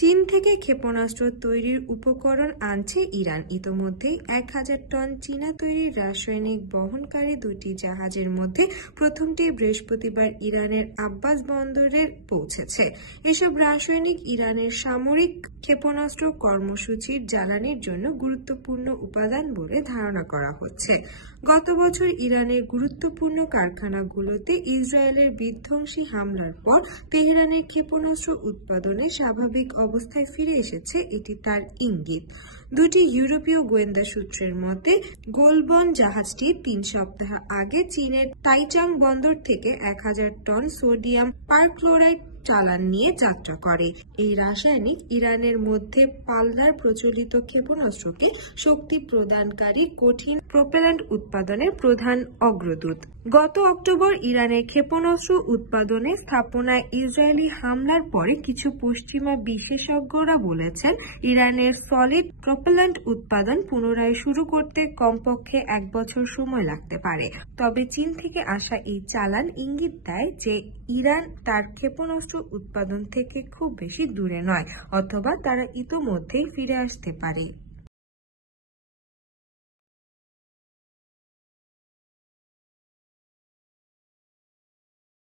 চীন থেকে ক্ষেপণাস্ত্র তৈরির উপকরণ আনছে ইরান। ইতোমধ্যেই 1000 টন চীনা তৈরি রাসায়নিক বহনকারী দুটি জাহাজের মধ্যে প্রথমটি বৃহস্পতিবার ইরানের আব্বাস বন্দরে পৌঁছেছে। এসব রাসায়নিক ইরানের সামরিক ক্ষেপণাস্ত্র কর্মসূচির জ্বালানির জন্য গুরুত্বপূর্ণ উপাদান বলে ধারণা করা হচ্ছে। গত বছর ইরানের গুরুত্বপূর্ণ কারখানাগুলোতে ইসরায়েলের বিধ্বংসী হামলার পর তেহরানের ক্ষেপণাস্ত্র উৎপাদনে স্বাভাবিক অবস্থায় ফিরে এসেছে, এটি তার ইঙ্গিত। দুটি ইউরোপীয় গোয়েন্দা সূত্রের মতে গোলবন জাহাজটি 3 সপ্তাহ আগে চীনের তাইচাং বন্দর থেকে 1000 টন সোডিয়াম পারক্লোরাইড চালান নিয়ে যাত্রা করে। এই রাসায়নিক ইরানের মধ্যে পাল্লার প্রচলিত ক্ষেপণাস্ত্রকে শক্তি প্রদানকারী কঠিন প্রোপেল্যান্ট উৎপাদনের প্রধান অগ্রদূত। গত অক্টোবর ইরানের ক্ষেপণাস্ত্র উৎপাদনে স্থাপনায় ইসরায়েলি হামলার পরে কিছু পশ্চিমা বিশেষজ্ঞরা বলেছেন ইরানের সলিড প্রোপেল্যান্ট উৎপাদন পুনরায় শুরু করতে কমপক্ষে 1 বছর সময় লাগতে পারে। তবে চীন থেকে আসা এই চালান ইঙ্গিত দেয় যে ইরান তার ক্ষেপণাস্ত্র উৎপাদন থেকে খুব বেশি দূরে নয়, অথবা তারা ইতোমধ্যেই ফিরে আসতে পারে।